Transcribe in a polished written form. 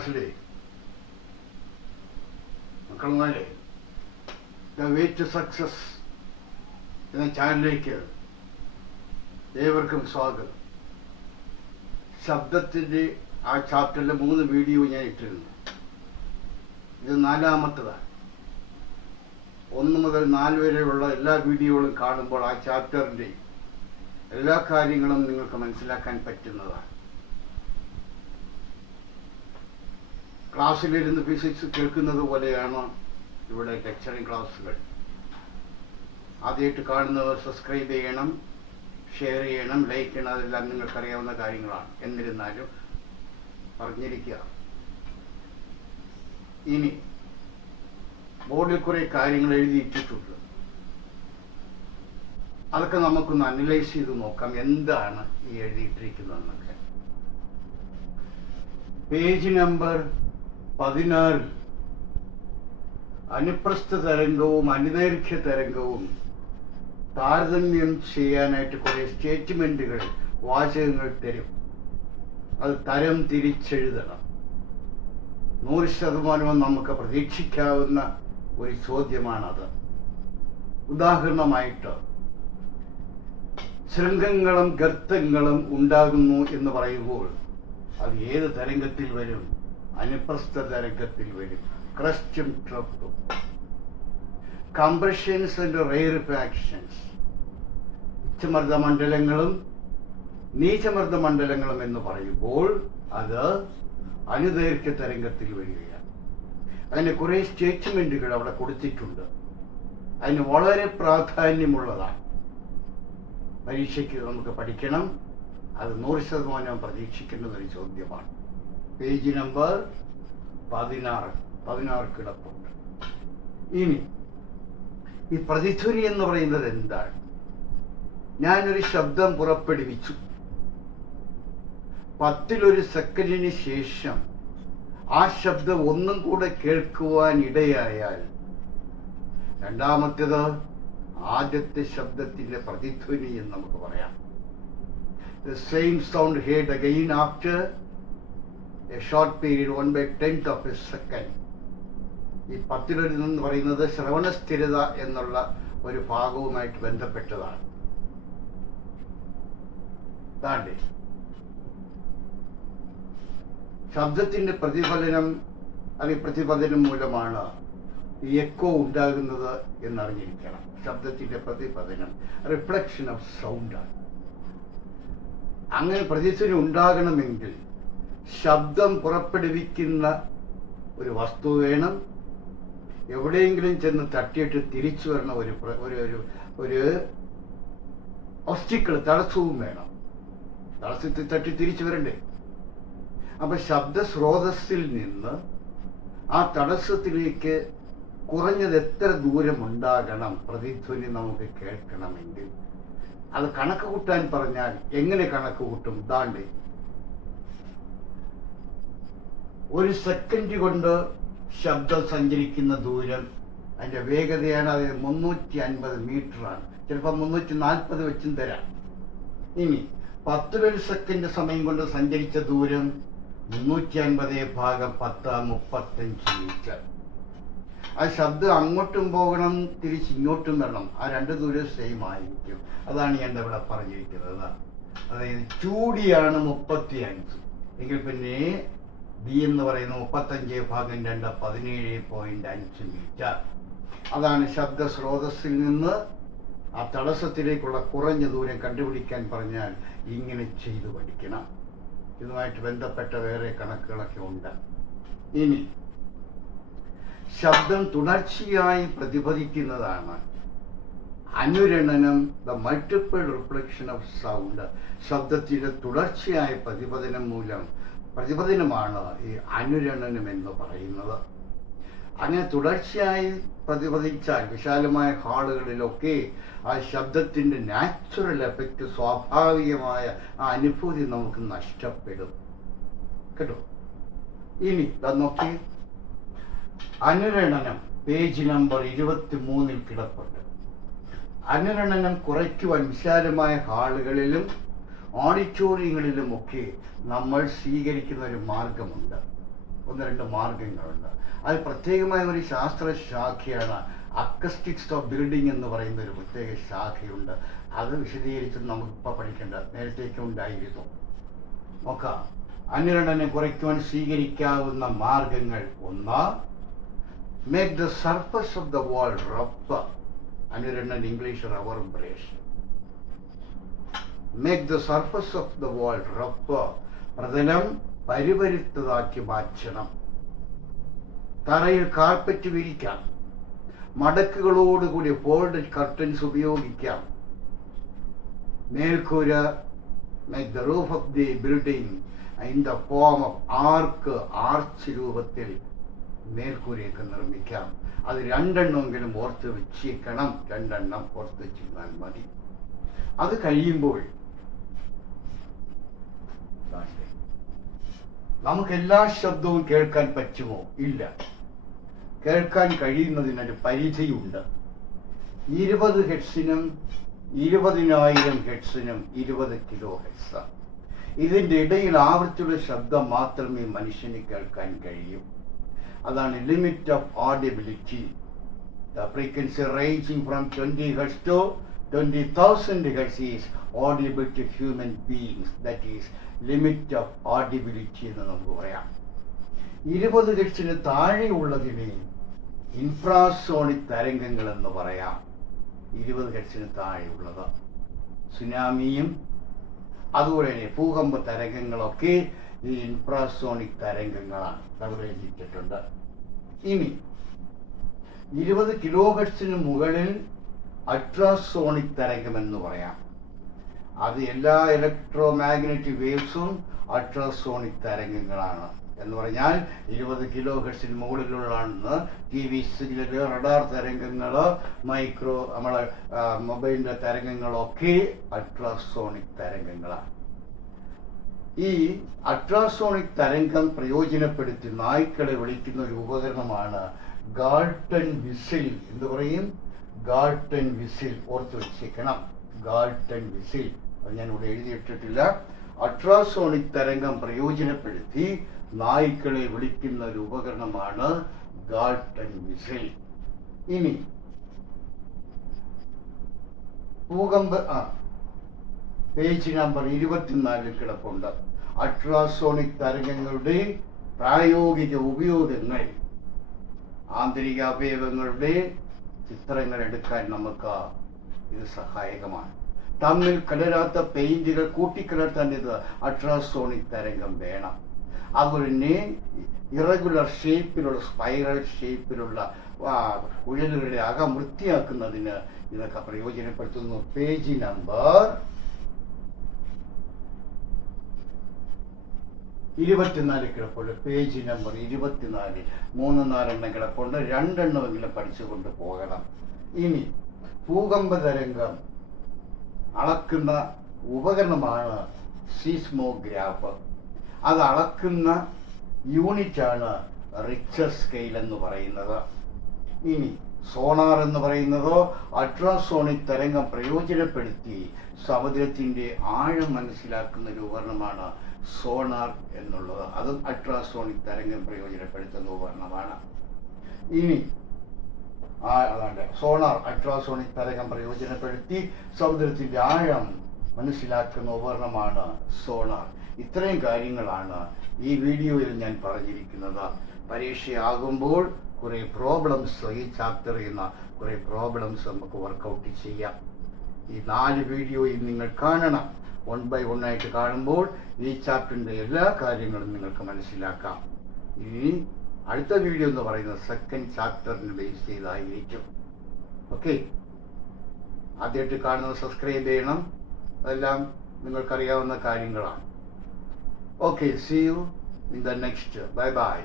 ക്ലാസ്സിലെ മക്കളന്മാരെ the way to success എന്ന ചാനലിലേക്ക് ഏവർക്കും സ്വാഗതം. ശബ്ദത്തിൻ്റെ ആ ചാപ്റ്ററിലെ 3 വീഡിയോ ഞാൻ ഇട്ടിരുന്നു. ഇത് 4-മത്തതാണ്. 1 മുതൽ 4 വരെയുള്ള എല്ലാ വീഡിയോകളും കാണുമ്പോൾ ആ ചാപ്റ്ററിൻ്റെ എല്ലാ കാര്യങ്ങളും നിങ്ങൾക്ക് മനസ്സിലാക്കാൻ പറ്റുന്നതാണ്. ക്ലാസ്സിലിരുന്ന് ഫിസിക്സ് കേൾക്കുന്നത് പോലെയാണ് ഇവിടെ ലെക്ചറിങ് ക്ലാസ്സുകൾ. ആദ്യമായിട്ട് കാണുന്നവർ സബ്സ്ക്രൈബ് ചെയ്യണം, ഷെയർ ചെയ്യണം, ലൈക്ക് ചെയ്യണം. അതെല്ലാം നിങ്ങൾക്കറിയാവുന്ന കാര്യങ്ങളാണ്. എന്നിരുന്നാലും പറഞ്ഞിരിക്കുക. ഇനി ബോർഡിൽ കുറേ കാര്യങ്ങൾ എഴുതിയിട്ടിട്ടുണ്ട്. അതൊക്കെ നമുക്കൊന്ന് അനലൈസ് ചെയ്ത് നോക്കാം, എന്താണ് ഈ എഴുതിയിട്ടിരിക്കുന്നതെന്നൊക്കെ. പേജ് നമ്പർ 16 അനുപ്രസ്ഥ തരംഗവും അനുദൈർഘ്യ തരംഗവും താരതമ്യം ചെയ്യാനായിട്ട് കുറേ സ്റ്റേറ്റ്മെന്റുകൾ, വാചകങ്ങൾ തരും. അത് തരം തിരിച്ചെഴുതണം. 100% നമുക്ക് പ്രതീക്ഷിക്കാവുന്ന ഒരു ചോദ്യമാണത്. ഉദാഹരണമായിട്ട്, ശൃംഖങ്ങളും ഗർത്തങ്ങളും ഉണ്ടാകുന്നു എന്ന് പറയുമ്പോൾ അത് ഏത് തരംഗത്തിൽ വരും? അനുപ്രസ്ഥ തരംഗത്തിൽ വരും. ക്രസ്റ്റും ട്രഫും. കംപ്രഷൻസ് ആൻഡ് റെയറിഫാക്ഷൻസ്, ഉച്ചമർദ്ദ മണ്ഡലങ്ങളും നീചമർദ്ദ മണ്ഡലങ്ങളും എന്ന് പറയുമ്പോൾ അത് അനുദൈർഘ്യ തരംഗത്തിൽ വരികയാണ്. അതിന് കുറേ സ്റ്റേറ്റ്മെന്റുകൾ അവിടെ കൊടുത്തിട്ടുണ്ട്. അതിന് വളരെ പ്രാധാന്യമുള്ളതാണ്. പരീക്ഷയ്ക്ക് നമുക്ക് പഠിക്കണം. അത് 100% പ്രതീക്ഷിക്കേണ്ട ഒരു ചോദ്യമാണ്. പേജ് നമ്പർ 16 കിടപ്പുണ്ട്. ഇനി ഈ പ്രതിധ്വനി എന്ന് പറയുന്നത് എന്താണ്? ഞാനൊരു ശബ്ദം പുറപ്പെടുവിച്ചു. 10 സെക്കൻഡിന് ശേഷം ആ ശബ്ദം ഒന്നും കൂടെ കേൾക്കുവാൻ ഇടയായാൽ രണ്ടാമത്തേത് ആദ്യത്തെ ശബ്ദത്തിന്റെ പ്രതിധ്വനി എന്ന് നമുക്ക് പറയാം. The same sound heard again after a short period, 1/10th of a second. ഈ 10 എന്ന് പറയുന്നത് ശ്രവണസ്ഥിരത എന്നുള്ള ഒരു ഭാഗവുമായിട്ട് ബന്ധപ്പെട്ടതാണ്. താണ്ടെ ശബ്ദത്തിന്റെ പ്രതിഫലനം അല്ലെങ്കിൽ പ്രതിപതനം മൂലമാണ് ഈ എക്കോ ഉണ്ടാകുന്നത് എന്നറിഞ്ഞിരിക്കണം. ശബ്ദത്തിന്റെ പ്രതിപതനം റിഫ്ലക്ഷൻ ഓഫ് സൗണ്ടാണ്. അങ്ങനെ പ്രതിധ്വനി ഉണ്ടാകണമെങ്കിൽ ശബ്ദം പുറപ്പെടുവിക്കുന്ന ഒരു വസ്തു വേണം. എവിടെയെങ്കിലും ചെന്ന് തട്ടിയിട്ട് തിരിച്ചു വരണ ഒരു ഒബ്സ്റ്റിക്കിൾ, തടസ്സവും വേണം. തടസ്സത്തിൽ തട്ടി തിരിച്ചു വരണ്ടേ? അപ്പൊ ശബ്ദ സ്രോതസ്സിൽ നിന്ന് ആ തടസ്സത്തിലേക്ക് കുറഞ്ഞത് എത്ര ദൂരം ഉണ്ടാകണം പ്രതിധ്വനി നമുക്ക് കേൾക്കണമെങ്കിൽ? അത് കണക്ക് കൂട്ടാൻ പറഞ്ഞാൽ എങ്ങനെ കണക്ക് കൂട്ടും? ദാണ്ടെ 1 സെക്കൻഡ് കൊണ്ട് ശബ്ദം സഞ്ചരിക്കുന്ന ദൂരം, അതിന്റെ വേഗതയാണ്. അത് 350 മീറ്ററാണ്. ചിലപ്പോൾ 340 വെച്ചും തരാം. ഇനി 10 സെക്കൻഡ് സമയം കൊണ്ട് സഞ്ചരിച്ച ദൂരം 350/10 35 മീറ്റർ. ആ ശബ്ദം അങ്ങോട്ടും പോകണം, തിരിച്ചിങ്ങോട്ടും വരണം. ആ 2 ദൂരം സെയിം ആയിരിക്കും. അതാണ് ഞാൻ ഇവിടെ പറഞ്ഞിരിക്കുന്നത്. അതായത് 2D ആണ് 35 എങ്കിൽ പിന്നെ D എന്ന് പറയുന്നത് 35/2 17.5 മീറ്റർ. അതാണ് ശബ്ദ സ്രോതസ്സിൽ നിന്ന് ആ തടസ്സത്തിലേക്കുള്ള കുറഞ്ഞ ദൂരം കണ്ടുപിടിക്കാൻ പറഞ്ഞാൽ ഇങ്ങനെ ചെയ്തു പഠിക്കണം. ഇതുമായിട്ട് ബന്ധപ്പെട്ട വേറെ കണക്കുകളൊക്കെ ഉണ്ട്. ഇനി ശബ്ദം തുടർച്ചയായി പ്രതിഫലിക്കുന്നതാണ് അനുരണനം, the multiple reflection of sound. ശബ്ദത്തിന്റെ തുടർച്ചയായ പ്രതിപതനമാണ് ഈ അനുരണനം എന്ന് പറയുന്നത്. അങ്ങനെ തുടർച്ചയായി പ്രതിഫലിച്ചാൽ വിശാലമായ ഹാളുകളിലൊക്കെ ആ ശബ്ദത്തിന്റെ നാച്ചുറൽ എഫക്റ്റ്, സ്വാഭാവികമായ ആ അനുഭൂതി നമുക്ക് നഷ്ടപ്പെടും കേട്ടോ. ഇനി നോക്കി, അനുരണനം പേജ് നമ്പർ 23 കിടപ്പുണ്ട്. അനുരണനം കുറയ്ക്കുവാൻ വിശാലമായ ഹാളുകളിലും ഓഡിറ്റോറിയങ്ങളിലുമൊക്കെ നമ്മൾ സ്വീകരിക്കുന്ന ഒരു മാർഗമുണ്ട്. ഒന്ന് രണ്ട് മാർഗങ്ങളുണ്ട്. അത് പ്രത്യേകമായ ഒരു ശാസ്ത്രശാഖയാണ് അക്കസ്റ്റിക്സ് ഓഫ് ബിൽഡിംഗ് എന്ന് പറയുന്ന ഒരു പ്രത്യേക ശാഖയുണ്ട്. അത് വിശദീകരിച്ച് നമുക്കിപ്പോൾ പഠിക്കേണ്ട, നേരത്തേക്ക് ഉണ്ടായിരുന്നു. നോക്കാം. അനുരണനം കുറയ്ക്കുവാൻ സ്വീകരിക്കാവുന്ന മാർഗങ്ങൾ: ഒന്ന്, make the surface of the wall rough. അനുരണൻ English reverberation. Make the surface of the wall rough. പ്രതലം പരിപരുത്തതാക്കി മാറ്റണം. തറയിൽ കാർപ്പറ്റ് വിരിക്കാം. മടക്കുകളോടുകൂടി ഫോൾഡഡ് കർട്ടൻസ് ഉപയോഗിക്കാം. മേൽക്കൂര, make the roof of the building in the form of arch രൂപത്തിൽ മേൽക്കൂരയൊക്കെ നിർമ്മിക്കാം. അത് 2 എണ്ണമെങ്കിലും ഓർത്ത് വെച്ചേക്കണം. 2 എണ്ണം ഓർത്ത് വെച്ചിരുന്നാൽ മതി. അത് കഴിയുമ്പോൾ നമുക്ക് എല്ലാ ശബ്ദവും കേൾക്കാൻ പറ്റുമോ? ഇല്ല. കേൾക്കാൻ കഴിയുന്നതിനൊരു പരിധിയുണ്ട്. 20 ഹെർട്സിനും 20,000 ഹെർട്സിനും 20 കിലോ ഹെർട്സ്. ഇതിൻ്റെ ഇടയിൽ ആവർത്തിയുള്ള ശബ്ദം മാത്രമേ മനുഷ്യന് കേൾക്കാൻ കഴിയൂ. അതാണ് limit of audibility. The frequency ranging from 20 Hz to 20,000 Hz is audible to human beings. That is limit of audibility എന്ന് നമുക്ക് പറയാം. 20 ഹെർട്സിന് താഴെയുള്ളതിനെ ഇൻഫ്രാസോണിക് തരംഗങ്ങൾ എന്ന് പറയാം. 20 ഹെർട്സിന് താഴെയുള്ളത് സുനാമിയും അതുപോലെ തന്നെ ഭൂകമ്പ തരംഗങ്ങളൊക്കെ ഈ ഇൻഫ്രാസോണിക് തരംഗങ്ങളാണ്. നിർവചിച്ചിട്ടുണ്ട്. ഇനി 20 കിലോ ഹെർട്സിന് മുകളിൽ അൾട്രാസോണിക് തരംഗം എന്ന് പറയാം. അത് എല്ലാ ഇലക്ട്രോ മാഗ്നറ്റിക് വേവ്സും അൾട്രാസോണിക് തരംഗങ്ങളാണ്. എന്ന് പറഞ്ഞാൽ 20 കിലോ ഹെർട്സിന് മുകളിലുള്ളതാണ് TV സിഗ്നൽ, റഡാർ തരംഗങ്ങൾ, നമ്മളെ മൊബൈലിൻ്റെ തരംഗങ്ങളൊക്കെ അൾട്രാസോണിക് തരംഗങ്ങളാണ്. ഈ അൾട്രാസോണിക് തരംഗം പ്രയോജനപ്പെടുത്തി നായ്ക്കളെ വിളിക്കുന്ന ഒരു ഉപകരണമാണ് ഗാൾട്ടൺ വിസിൽ. എന്ത് പറയും? Galton whistle. ഓർത്ത് വെച്ചേക്കണം. Galton whistle. അത് ഞാൻ ഇവിടെ എഴുതിയിട്ടിട്ടില്ല. അൾട്രാസോണിക് തരംഗം പ്രയോജനപ്പെടുത്തി നായ്ക്കളെ വിളിക്കുന്ന ഒരു ഉപകരണമാണ് ഗാൾട്ടൺ വിസിൽ. ഇനി ഭൂകമ്പ പേജ് നമ്പർ 24 കിടപ്പുണ്ട്. അൾട്രാസോണിക് തരംഗങ്ങളുടെ പ്രായോഗിക ഉപയോഗങ്ങൾ. ആന്തരിക അവയവങ്ങളുടെ ചിത്രങ്ങൾ എടുക്കാൻ നമുക്ക് ഇത് സഹായകമാണ്. തമ്മിൽ കലരാത്ത പെയിന്റുകൾ കൂട്ടിക്കലർത്താൻ ഇത് അൾട്രാസോണിക് തരംഗം വേണം. അതുപോലെ തന്നെ ഇറഗുലർ ഷേപ്പിലുള്ള, സ്പൈറൽ ഷേപ്പിലുള്ള കുഴലുകളുടെ അകം വൃത്തിയാക്കുന്നതിന് ഇതൊക്കെ പ്രയോജനപ്പെടുത്തുന്നു. പേജ് നമ്പർ 24 കിടപ്പുണ്ട്. Page number 24. 3-4 എണ്ണം കിടപ്പുണ്ട്. 2 എണ്ണമെങ്കിലും പഠിച്ചുകൊണ്ട് പോകണം. ഇനി ഭൂകമ്പ തരംഗം അളക്കുന്ന ഉപകരണമാണ് സീസ്മോഗ്രാഫ്. അത് അളക്കുന്ന യൂണിറ്റാണ് റിക്ടർ സ്കെയിൽ എന്ന് പറയുന്നത്. ഇനി സോണാർ എന്ന് പറയുന്നതോ അൾട്രാസോണിക് തരംഗം പ്രയോജനപ്പെടുത്തി സമുദ്രത്തിൻ്റെ ആഴം മനസ്സിലാക്കുന്ന ഒരു ഉപകരണമാണ് സോണാർ എന്നുള്ളത്. അതും അൾട്രാസോണിക് തരംഗം പ്രയോജനപ്പെടുത്തുന്ന ഉപകരണമാണ്. ഇനി അതാണ്ട് സോണാർ അൾട്രാസോണിക് തരംഗം പ്രയോജനപ്പെടുത്തി സമുദ്രത്തിൻ്റെ ആഴം മനസ്സിലാക്കുന്ന ഉപകരണമാണ് സോണാർ. ഇത്രയും കാര്യങ്ങളാണ് ഈ വീഡിയോയിൽ ഞാൻ പറഞ്ഞിരിക്കുന്നത്. പരീക്ഷയാകുമ്പോൾ കുറേ പ്രോബ്ലംസ്, ഈ ചാപ്റ്റർ ചെയ്യുന്ന കുറേ പ്രോബ്ലംസ് നമുക്ക് വർക്കൗട്ട് ചെയ്യാം. ഈ 4 വീഡിയോയും നിങ്ങൾ കാണണം. 1 by 1 ആയിട്ട് കാണുമ്പോൾ ഈ ചാപ്റ്ററിൻ്റെ എല്ലാ കാര്യങ്ങളും നിങ്ങൾക്ക് മനസ്സിലാക്കാം. ഇനി അടുത്ത വീഡിയോ എന്ന് പറയുന്നത് 2nd ചാപ്റ്ററിന് ബേസ് ചെയ്തായിരിക്കും. ഓക്കെ, ആദ്യമായിട്ട് കാണുന്നത് സബ്സ്ക്രൈബ് ചെയ്യണം. അതെല്ലാം നിങ്ങൾക്കറിയാവുന്ന കാര്യങ്ങളാണ്. Okay, see you in the next. Bye bye.